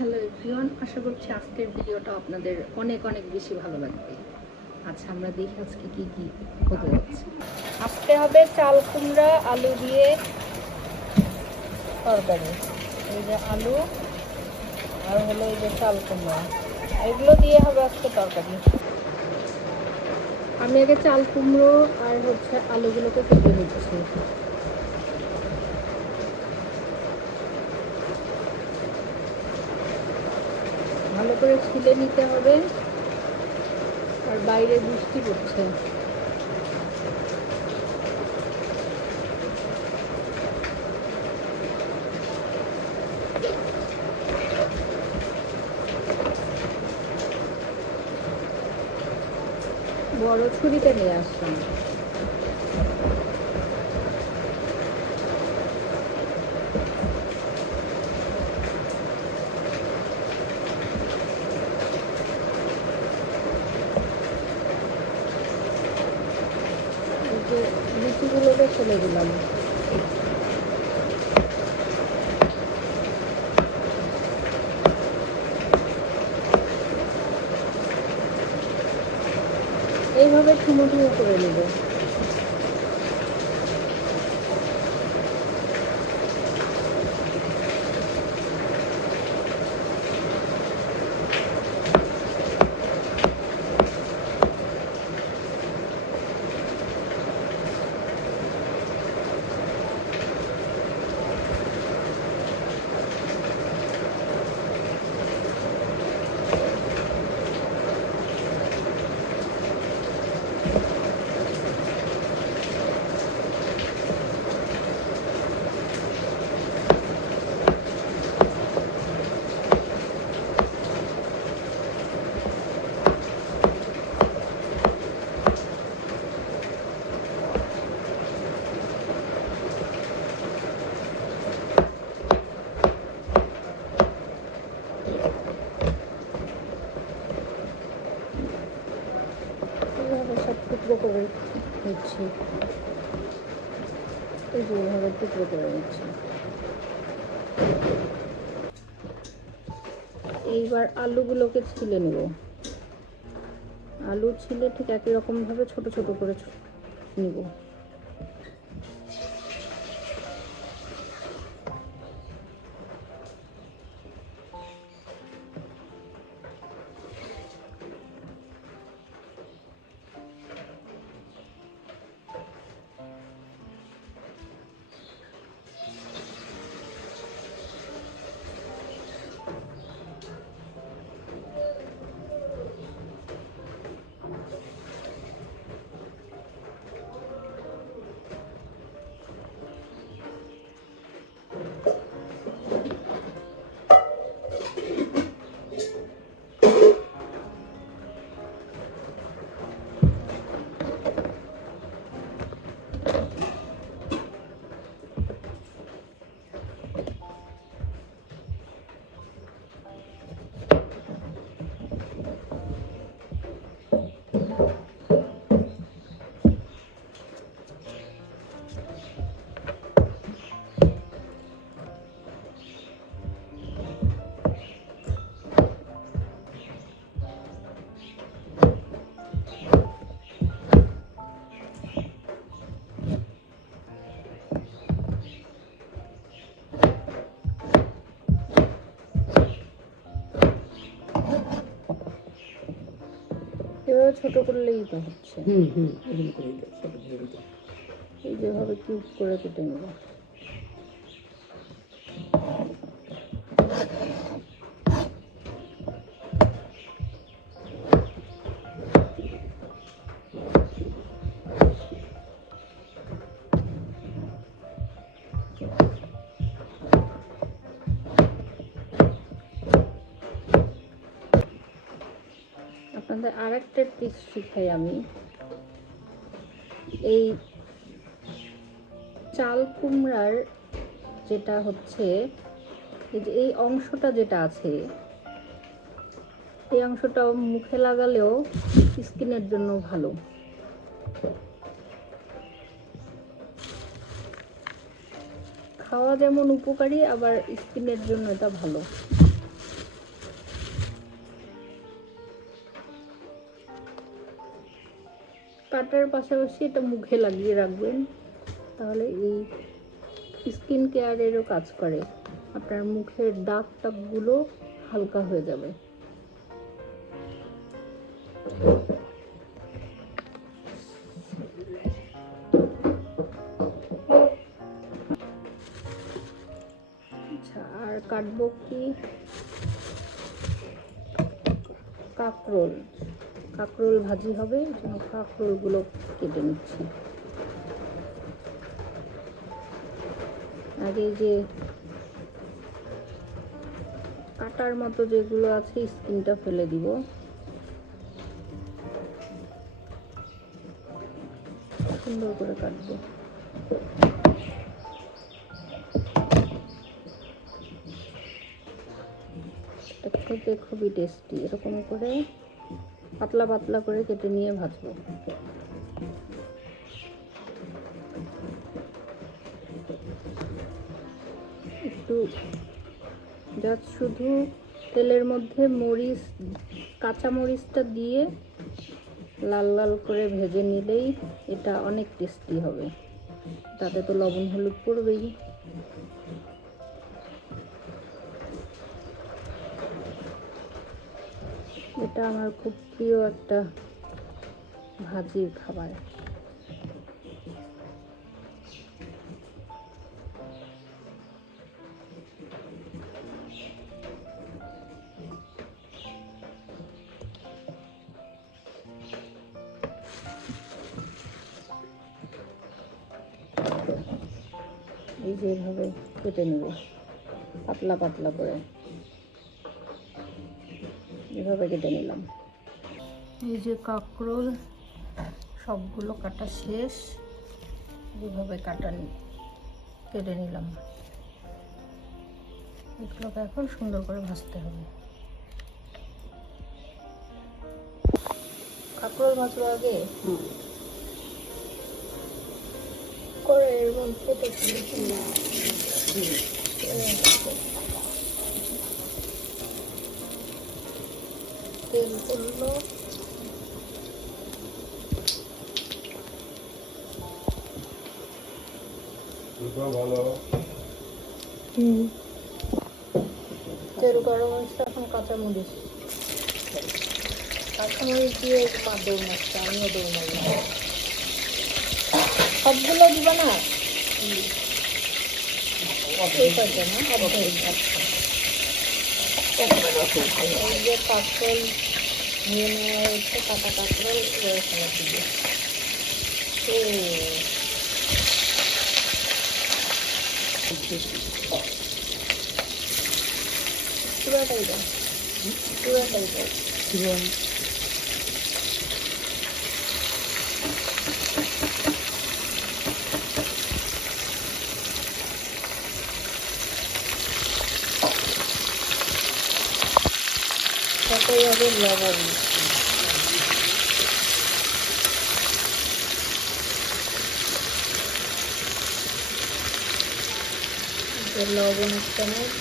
Hello everyone, আশা করছি আজকের ভিডিওটা আপনাদের অনেক অনেক বেশি ভালো লাগবে। আচ্ছা, আমরা দেখি আজকে কি কি হতে যাচ্ছে। আজকে হবে চাল কুমড়া আলু দিয়ে তরকারি। এই যে আলু আর হলো এই যে চাল কুমড়া, এগুলো দিয়ে হবে আজকে তরকারি। আমি আগে চাল কুমড়ো আর আলুগুলোকে কেটে নিচ্ছি। ভালো করে ছিলে নিতে হবে। আর বাইরে বৃষ্টি পড়ছে। বড় ছুরিটা নিয়ে আসলাম। লিচিগুলোকে ফেলে দিলাম। এইভাবে ঠুমো ঠুমো করে নেব। সব টুকরো করে নিচ্ছি। এইভাবে টুকরো করে নিচ্ছি। এইবার আলুগুলোকে ছিলে নেব। আলু ছিলে ঠিক একই রকম ভাবে ছোট ছোট করে নিব। এভাবে ছোট করলেই তো হচ্ছে। এই যেভাবে কিউব করে কেটে নেব। আপনাদের আরেকটা ট্রিক্স শিখাই আমি। এই চাল কুমড়ার যেটা এই অংশটা যেটা আছে, এই অংশটা মুখে লাগালেও স্কিনের জন্য ভালো। খাওয়া যেমন উপকারী, আবার স্কিনের জন্য এটা ভালো। কাটার পাশাপাশি এটা মুখে লাগিয়ে রাখবেন, তাহলে এই স্কিন কেয়ারেরও কাজ করে। আপনার মুখের দাগ টাগগুলো হালকা হয়ে যাবে। আচ্ছা, আর কাটবো কি কাঁকরোল। কাঁকরোল ভাজি হবে, কাঁকরোলগুলো কেটে নিচ্ছি। আগে যে কাটার মতো যেগুলো আছে স্কিনটা ফেলে দিব। সুন্দর করে কাটবো। এটা খেতে খুবই টেস্টি। এরকম করে পাতলা পাতলা করে কেটে নিয়ে ভাজবো। একটু জাস্ট শুধু তেলের মধ্যে মরিচ, কাঁচা মরিচটা দিয়ে লাল লাল করে ভেজে নিলেই এটা অনেক টেস্টি হবে। তাতে তো লবণ হলুদ পড়বেই। এটা আমার খুব প্রিয় একটা ভাজির খাবার। এই যে এভাবে কেটে নেব পাতলা পাতলা করে, এভাবে কেটে নিলাম। এই যে কাঁকরোল সবগুলো কাটা শেষ। যেভাবে কেটে নিলাম। এগুলোকে এখন সুন্দর করে ভাজতে হবে। কাঁকরোল ভাজবো আগে করে এর মধ্যে তেল করলো, তেল গরম হচ্ছে। এখন কাঁচামরিচ দিয়ে দৌড় মারছে, আমিও দৌড় মারলাম। সবগুলো দিবা না? এই কয়টা না? এই যে কাঁকরোল নিয়ে নেওয়া হয়েছে, কাটা কাঁকরোল এখানে দিবে। পুরোটাই দাও, পুরোটাই দাও। তাতেই হবে লবণ। লবণ চামচ,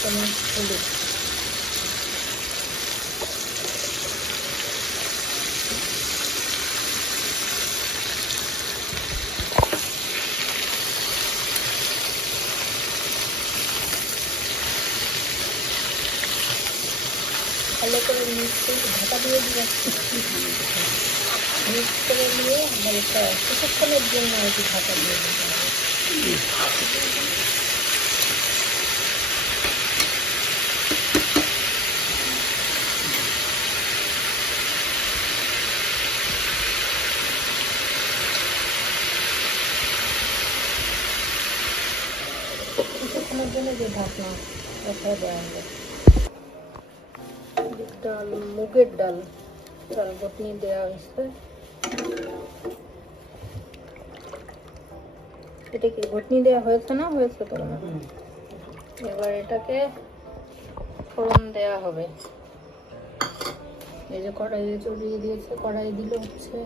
চামচ হলুদ। ভালো করে মিক্স করে ঢাকা দিয়ে দিচ্ছি। মিক্স করে নিয়ে আবার একটা কিছুক্ষণের জন্য আর কি ঢাকা দিয়ে দিতে হবে। কিছুক্ষণের জন্য যে ঢাকনা রেখে দেওয়া হবে। ডাল, মুগের ডাল, চাল বটনি দেওয়া হয়েছে। এটা কি বটনি দেওয়া হয়েছে না? হয়েছে তো। এবার এটাকে ফোড়ন দেওয়া হবে। এই যে কড়াইয়ে চড়িয়ে দিয়েছে, কড়াই দিলে হচ্ছে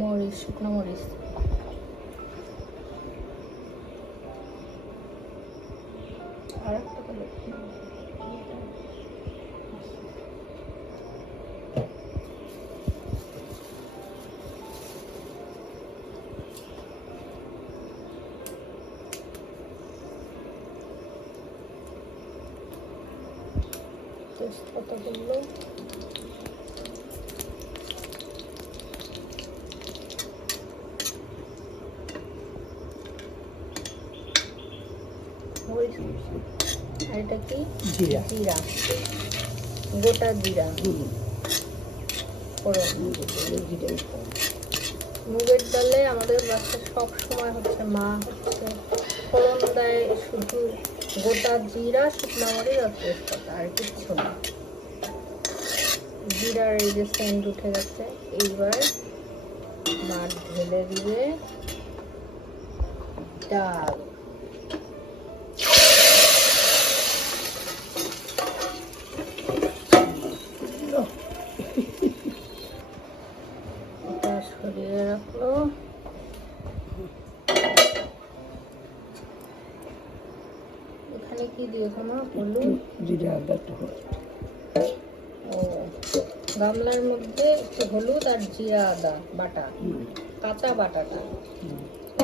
মরিচ, শুকনো মরিচ। আর একটা কালার তেজপাতা করলো, আর এটা কি জিরা, জিরা গোটা জিরা ফোড়ন। মুগের ডালে আমাদের বাসায় সব সময় হচ্ছে মা হচ্ছে ফোড়ন দেয় শুধু গোটা জিরা, শুকনো মরিচ আর তেজপাতা, আর কিচ্ছু না। জিরার এই যে সেন্ট উঠে গেছে, এইবার মা ঢেলে দিবে ডাল। সরিয়ে রাখলো। এখানে কি দিয়েছো মা? হলুদ, জিরা, আদা। ও, গামলার মধ্যে একটু হলুদ আর জিরা আদা বাটা, কাঁচা বাটাটা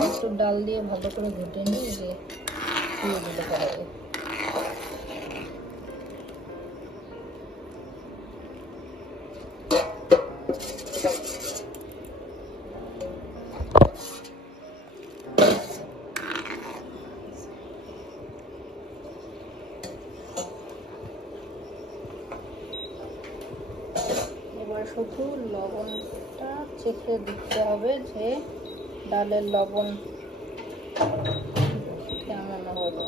একটু ডাল দিয়ে ভালো করে ঘুটে নিয়ে দিয়ে দিতে পারবে। এবার শুধু লবণটা চেখে দিতে হবে যে ডালের লবণ কেমন হলো।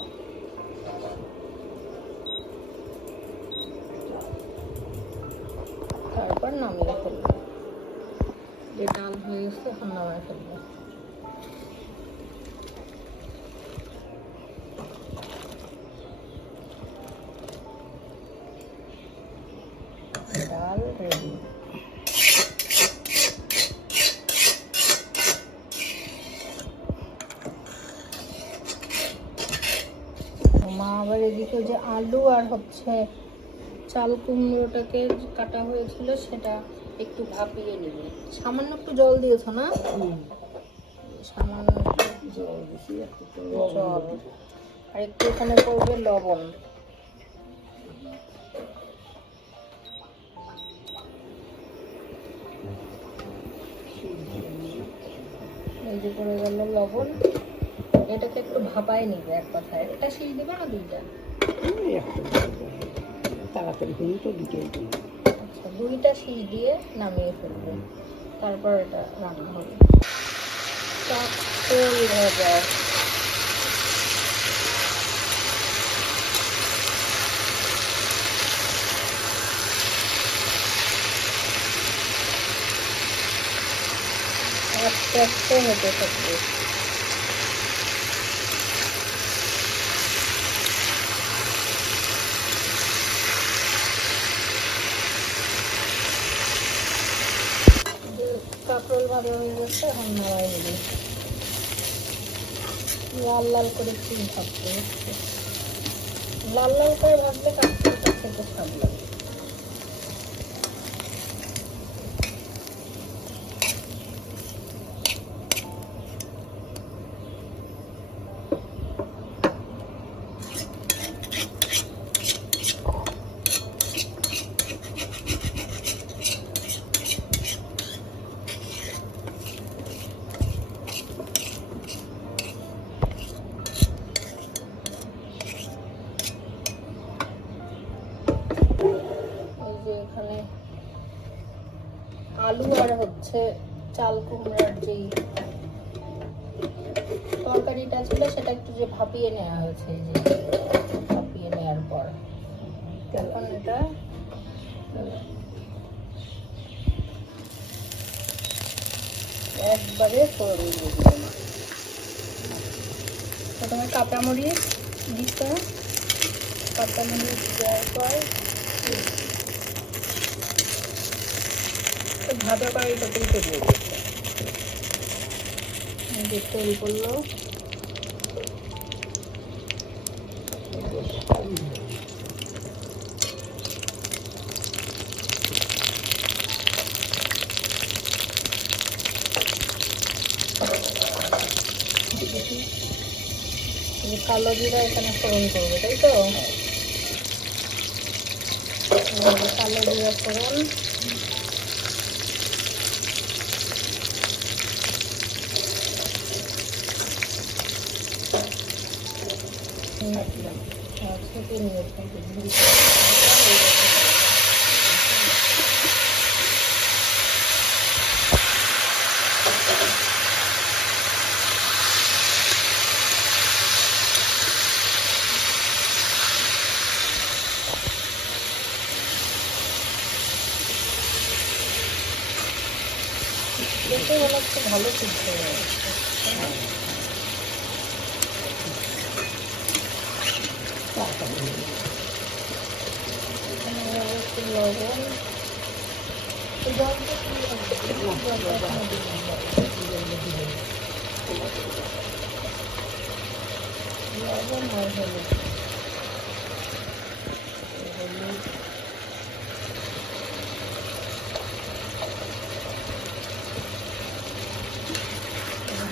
তারপর নামিয়ে ফেলবো। যে ডাল হয়ে গেছে এখন নামিয়ে ফেলবো। ডাল রেডি। মা আবার এদিকে যে আলু আর হচ্ছে চাল কুমড়োটাকে কাটা হয়েছিল সেটা একটু ভাপিয়ে নিবে। সামান্য একটু জল দিয়েছ না? সামান্য জল দিছি, জল আর একটু এখানে করবে লবণ। এই যে করে গেল লবণ। এটাকে একটু ভাপায় নিবে এক কথায়। একটা সিল দিবে না দুইটা? তাড়াতাড়ি হয়ে তো দুটোই দিবে। আচ্ছা, দুইটা সিল দিয়ে নামিয়ে ফেলবে, তারপর এটা রান্না হবে। কাঁকরোল ভাজা। আস্তে আস্তে হতে থাকবে। কাঁকরোল ভাজা হয়ে গেছে, এখন নামাই নিবি। লাল লাল করে চিন ভাজতে হচ্ছে। লাল লাল করে ভাজলে কাঁকরোলটা খেতে স্বাদ লাগে। এখানে আলু আর হচ্ছে চাল কুমড়ার যে তরকারিটা ছিল সেটা একটু যে ভাপিয়ে নেওয়া হয়েছে, যে ভাপিয়ে নেওয়ার পর এখন এটা একবারে ফোড়ন দিয়ে দিলাম। প্রথমে কাঁচামরিচ দিতে, কাঁচামরিচ দেওয়ার পর ভাজা কড়াইটাতেই চড়িয়ে দিচ্ছে। তেল করলো, কালো জিরা এখানে ফোড়ন করবে, তাই তো? কালো জিরা ফোড়ন, দেখতে মনে হচ্ছে ভালো সিদ্ধ হয়ে গেছে। একটু লবণ, লবণ আর হলুদ,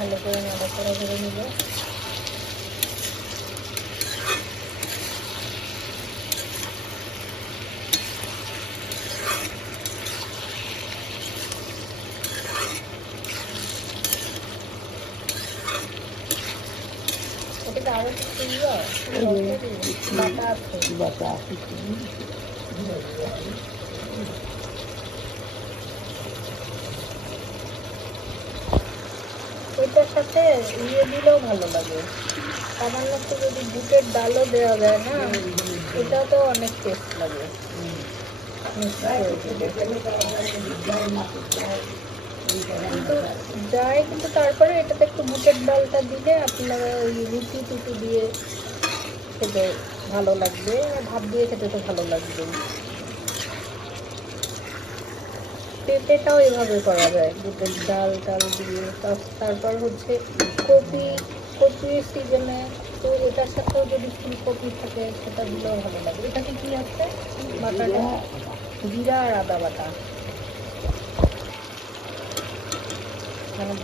ভালো করে নাড়াচাড়া করে নিব। এটা আরো কিছু বাটা আছে, বাটা আছে। এটার সাথে দিলেও ভালো লাগে, সামান্য একটু যদি বুটের ডালও দেওয়া যায় না, এটাও তো অনেক টেস্ট লাগে। কিন্তু যায়, কিন্তু তারপরে এটাতে একটু বুটের ডালটা দিলে আপনারা ওই রুটি টুটি দিয়ে খেতে ভালো লাগবে, ভাত দিয়ে খেতে তো ভালো লাগবে। পেঁপেটাও এভাবে করা যায়, বুটের ডাল টাল দিয়ে। তারপর হচ্ছে কপির সিজনে তো এটার সাথেও যদি ফুলকপি থাকে সেটা দিলেও ভালো লাগে। এটাকে কি আছে বাটাটা? জিরা আর আদা বাটা, মানে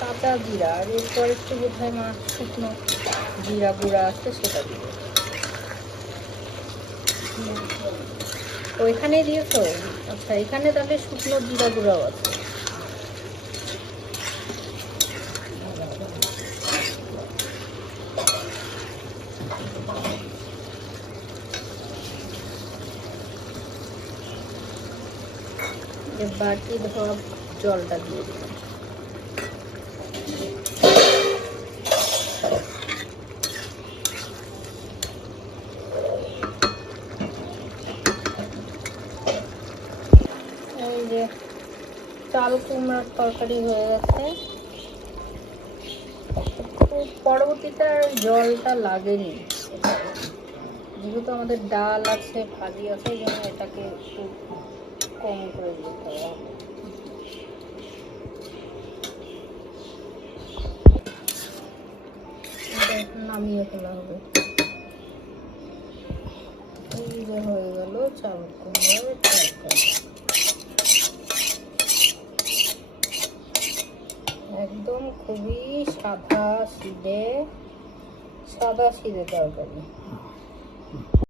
কাঁচা জিরা, আর এরপর একটু বোধহয় মাছ শুকনো জিরা গুঁড়া আছে সেটা দিবে। ওইখানেই দিয়েছো? আচ্ছা, এখানে তাহলে শুকনো জিরা গুঁড়াও আছে। বাটি ধোয়া জলটা দিয়ে দিলাম। এই যে চাল কুমড়ার তরকারি হয়ে গেছে। পরবর্তীতে আর জলটা লাগেনি, যেহেতু আমাদের ডাল আছে, ভাজি আছে, এই জন্য এটাকে একটু কম করে দিতে হবে। নামিয়ে ফেলা হবে। এই যে হয়ে গেল চাল কুমড়ার তরকারি, একদম খুবই সাদা সিধে তরকারি।